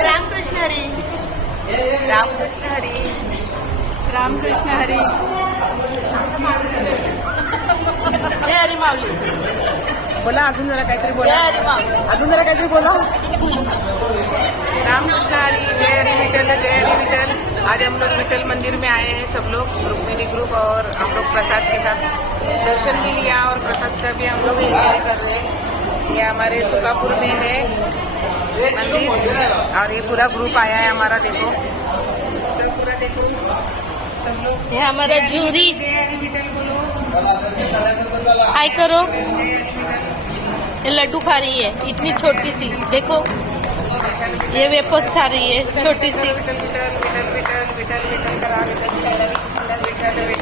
रामकृष्ण हरी, रामकृष्ण हरी, रामकृष्ण हरी. जय हरी माऊली. बोला अजून जरा काहीतरी जय बोला. हरी माऊली. अजून जरा काहीतरी बोला. रामकृष्ण हरी, जय हरी विठल, जय हरी विठल. आज हम लोग विठल मंदिर में आए हैं सब लोग रुक्मिणी ग्रुप, और हम लोग प्रसाद के साथ दर्शन भी लिया और प्रसाद का भी हम लोग एंजॉय कर रहे हैं. ये हमारे सुकापुर में है मंदिर, और ये पूरा ग्रुप आया है हमारा. देखो सब पूरा देखो सब लोग. ये हमारा जूरी. जय हरी विठल बोलो. हाय करो. जय हरी विठल. ये लड्डू खा रही है इतनी छोटी सी, देखो ये वेपर्स खा रही है छोटी सी. विठल विठल विठल विठल विठल विठल करा. विठल विठल विठल विठल.